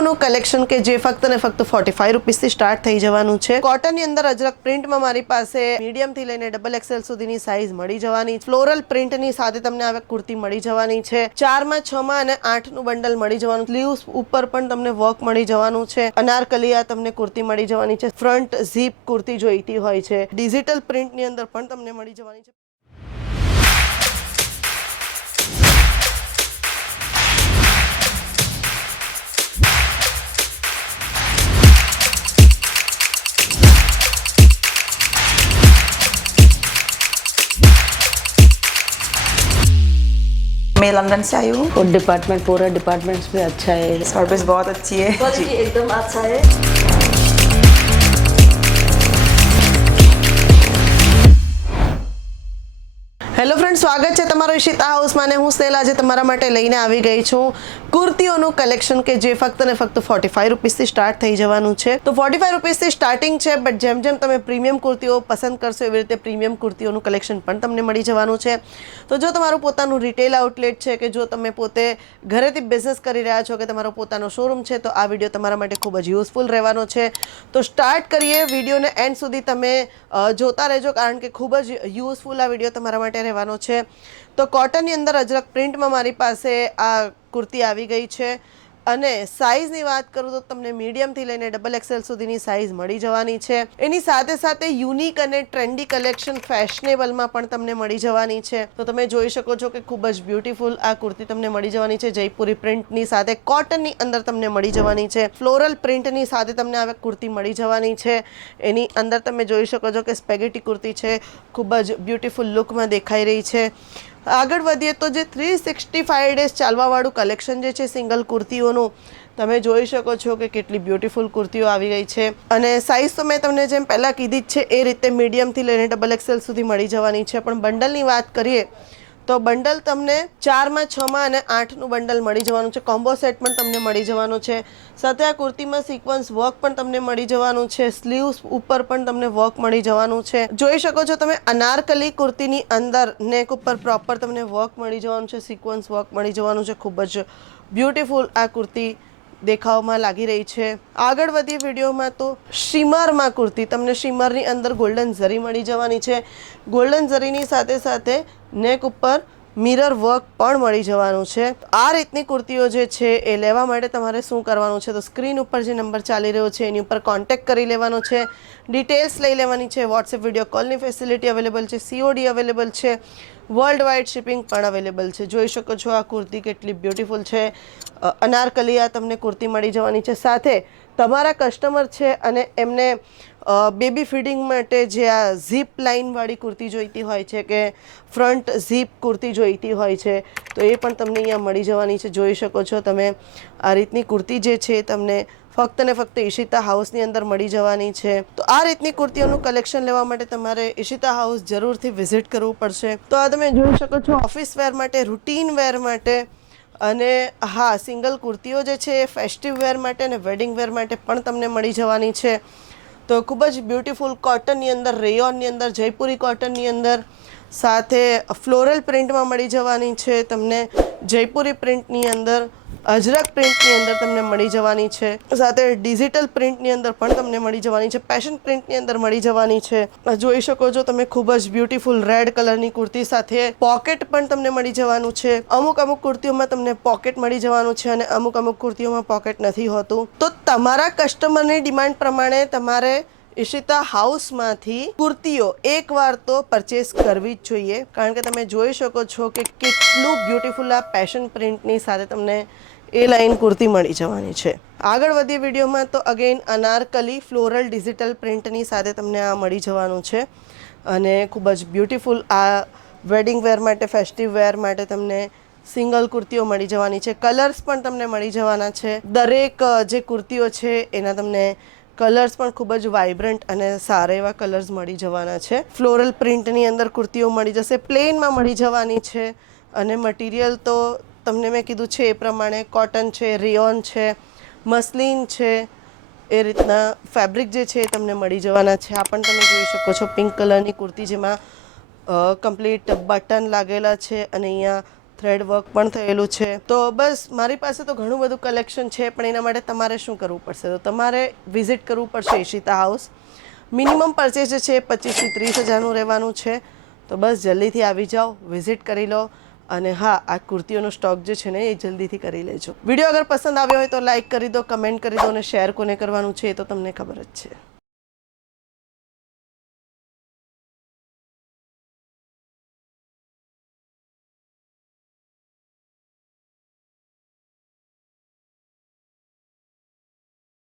કુર્તીઓનું collection કે જે ફક્ત ને ફક્ત 45 રૂપીસથી સ્ટાર્ટ થઈ જવાનું છે। કોટનની અંદર અજરક પ્રિન્ટમાં મારી પાસે મીડિયમ થી લઈને ડબલ એક્સેલ સુધીની સાઈઝ મળી જવાની। ફ્લોરલ પ્રિન્ટની સાથે તમને આ કુર્તી મળી જવાની છે। 4 માં 6 માં અને 8 નું બંડલ મળી જવાનું। સ્લીવ્સ ઉપર પણ તમને વર્ક મળી જવાનું છે। અનારકલી આ તમને કુર્તી મળી જવાની છે। ફ્રન્ટ ઝીપ કુર્તી જોઈતી હોય છે। ડિજિટલ પ્રિન્ટની અંદર પણ તમને મળી જવાની છે। मैं लंदन से आई हूँ और डिपार्टमेंट पूरा डिपार्टमेंट्स भी अच्छा है, सर्विस बहुत अच्छी है क्वालिटी एकदम अच्छा है। હેલો ફ્રેન્ડ, સ્વાગત છે તમારું ઈશિતા હાઉસમાં ને હું સ્નેહલ આજે તમારા માટે લઈને આવી ગઈ છું કુર્તીઓનું કલેક્શન કે જે ફક્ત ને ફક્ત 45 રૂપીસથી સ્ટાર્ટ થઈ જવાનું છે। તો 45 રૂપીસથી સ્ટાર્ટિંગ છે, બટ જેમ જેમ તમે પ્રીમિયમ કુર્તીઓ પસંદ કરશો એવી રીતે પ્રીમિયમ કુર્તીઓનું કલેક્શન પણ તમને મળી જવાનું છે। તો જો તમારું પોતાનું રિટેલ આઉટલેટ છે કે જો તમે પોતે ઘરેથી બિઝનેસ કરી રહ્યા છો કે તમારો પોતાનો શોરૂમ છે તો આ વિડીયો તમારા માટે ખૂબ જ યુઝફુલ રહેવાનો છે। તો સ્ટાર્ટ કરીએ વિડીયોને, એન્ડ સુધી તમે જોતા રહેજો કારણ કે ખૂબ જ યુઝફુલ આ વિડીયો તમારા માટે રહેવાનો છે। તો કોટનની અંદર અજરક પ્રિન્ટમાં મારી પાસે આ કુર્તી આવી ગઈ છે અને સાઇઝની વાત કરું તો તમને મીડિયમથી લઈને ડબલ એક્સેલ સુધીની સાઇઝ મળી જવાની છે। એની સાથે સાથે યુનિક અને ટ્રેન્ડી કલેક્શન ફેશનેબલમાં પણ તમને મળી જવાની છે। તો તમે જોઈ શકો છો કે ખૂબ જ બ્યુટીફુલ આ કુર્તી તમને મળી જવાની છે। જયપુરી પ્રિન્ટની સાથે કોટનની અંદર તમને મળી જવાની છે। ફ્લોરલ પ્રિન્ટની સાથે તમને આ કુર્તી મળી જવાની છે। એની અંદર તમે જોઈ શકો છો કે સ્પેગેટી કુર્તી છે, ખૂબ જ બ્યુટીફુલ લુકમાં દેખાઈ રહી છે। આગળ વધીએ તો જે 365 ડેઝ ચાલવાવાળું કલેક્શન જે છે સિંગલ કુર્તીઓનું, તમે જોઈ શકો છો કે કેટલી બ્યુટીફુલ કુર્તીઓ આવી ગઈ છે। અને સાઇઝ તો મેં તમને જેમ પહેલાં કીધી જ છે એ રીતે મીડિયમથી લઈને ડબલ એક્સેલ સુધી મળી જવાની છે। પણ બંડલની વાત કરીએ તો બંડલ તમને 4 માં 6 માં અને 8 નું બંડલ મળી જવાનું છે। કોમ્બો સેટ પણ તમને મળી જવાનો છે। સાથે આ કુર્તીમાં સિક્વન્સ વર્ક પણ તમને મળી જવાનું છે। સ્લીવ્સ ઉપર પણ તમને વર્ક મળી જવાનું છે। જોઈ શકો છો તમે અનારકલી કુર્તીની અંદર નેક ઉપર પ્રોપર તમને વર્ક મળી જવાનું છે, સિક્વન્સ વર્ક મળી જવાનું છે। ખૂબ જ બ્યુટીફુલ આ કુર્તી દેખાવમાં લાગી રહી છે। આગળ વધીએ વિડીયોમાં તો શિમરમાં કુર્તી, તમને શિમરની અંદર ગોલ્ડન ઝરી મળી જવાની છે। ગોલ્ડન ઝરીની સાથે સાથે નેક ઉપર મિરર વર્ક પણ મળી જવાનું છે। આ રીતની કુર્તીઓ જે છે એ લેવા માટે તમારે શું કરવાનું છે તો સ્ક્રીન ઉપર જે નંબર ચાલી રહ્યો છે એની ઉપર કોન્ટેક્ટ કરી લેવાનો છે, ડિટેલ્સ લઈ લેવાની છે। વોટ્સએપ વિડીયો કોલની ફેસિલિટી અવેલેબલ છે, COD અવેલેબલ છે, વર્લ્ડ વાઇડ શિપિંગ પણ અવેલેબલ છે। જોઈ શકો છો આ કુર્તી કેટલી બ્યુટીફુલ છે। અનારકલી આ તમને કુર્તી મળી જવાની છે। સાથે તમારા કસ્ટમર છે અને એમને બેબી ફીડિંગ માટે જે આ ઝીપ લાઇનવાળી કુર્તી જોઈતી હોય છે કે ફ્રન્ટ ઝીપ કુર્તી જોઈતી હોય છે તો એ પણ તમને અહીંયા મળી જવાની છે। જોઈ શકો છો તમે આ રીતની કુર્તી જે છે તમને ફક્ત ને ફક્ત ઈશિતા હાઉસની અંદર મળી જવાની છે। તો આ રીતની કુર્તીઓનું કલેક્શન લેવા માટે તમારે ઈશિતા હાઉસ જરૂરથી વિઝિટ કરવું પડશે। તો આ તમે જોઈ શકો છો ઓફિસ વેર માટે, રૂટીન વેર માટે અને હા સિંગલ કુર્તીઓ જે છે એ ફેસ્ટિવ વેર માટે અને વેડિંગ વેર માટે પણ તમને મળી જવાની છે। તો ખૂબ જ બ્યુટીફુલ કોટનની અંદર, રેયોનની અંદર, જયપુરી કોટનની અંદર, સાથે ફ્લોરલ પ્રિન્ટમાં મળી જવાની છે તમને। જયપુરી પ્રિન્ટની અંદર, અજરક પ્રિન્ટની અંદર તમને મળી જવાની છે। સાથે ડિજિટલ પ્રિન્ટની અંદર પણ તમને મળી જવાની છે। પેશન પ્રિન્ટની અંદર મળી જવાની છે। જોઈ શકો છો તમે ખૂબ જ બ્યુટીફુલ રેડ કલરની કુર્તી સાથે પોકેટ પણ તમને મળી જવાનું છે। અમુક કુર્તીઓમાં તમને પોકેટ મળી જવાનું છે અને અમુક કુર્તીઓમાં પોકેટ નથી હોતું। તો તમારા કસ્ટમરની ડિમાન્ડ પ્રમાણે તમારે ઈશિતા હાઉસમાંથી કુર્તીઓ એકવાર તો પરચેસ કરવી જ જોઈએ કારણ કે તમે જોઈ શકો છો કે કેટલું બ્યુટીફુલ આ પેશન પ્રિન્ટની સાથે તમને એ લાઇન કુર્તી મળી જવાની છે। આગળ વધીએ વિડીયોમાં તો અગેન અનારકલી ફ્લોરલ ડિજિટલ પ્રિન્ટની સાથે તમને આ મળી જવાનું છે અને ખૂબ જ બ્યુટીફુલ આ વેડિંગ વેર માટે, ફેસ્ટિવ વેર માટે તમને સિંગલ કુર્તીઓ મળી જવાની છે। કલર્સ પણ તમને મળી જવાના છે। દરેક જે કુર્તીઓ છે એના તમને કલર્સ પણ ખૂબ જ વાઇબ્રન્ટ અને સારા એવા કલર્સ મળી જવાના છે। ફ્લોરલ પ્રિન્ટની અંદર કુર્તીઓ મળી જશે, પ્લેનમાં મળી જવાની છે અને મટીરિયલ તો તમને મેં કીધું છે એ પ્રમાણે કોટન છે, રેયોન છે, મસલિન છે, એ રીતના ફેબ્રિક જે છે એ તમને મળી જવાના છે। આ પણ તમે જોઈ શકો છો પિંક કલરની કુર્તી જેમાં કમ્પ્લીટ બટન લાગેલા છે અને અહીંયા થ્રેડ વર્ક પણ થયેલું છે. તો બસ મારી પાસે તો ઘણું બધું કલેક્શન છે, પણ એના માટે તમારે શું કરવું પડશે? તો તમારે વિઝિટ કરવું પડશે ઈશિતા હાઉસ. મિનિમમ પરચેસ જે છે 25 થી 30 હજારનું રહેવાનું છે. તો બસ જલ્દીથી આવી જાઓ, વિઝિટ કરી લો. અને હા, આ કુર્તીઓનો સ્ટોક જે છે ને એ જલ્દીથી કરી લેજો. વિડીયો અગર પસંદ આવ્યો હોય તો લાઇક કરી દો, કમેન્ટ કરી દો અને શેર કોને કરવાનું છે એ તો તમને ખબર જ છે.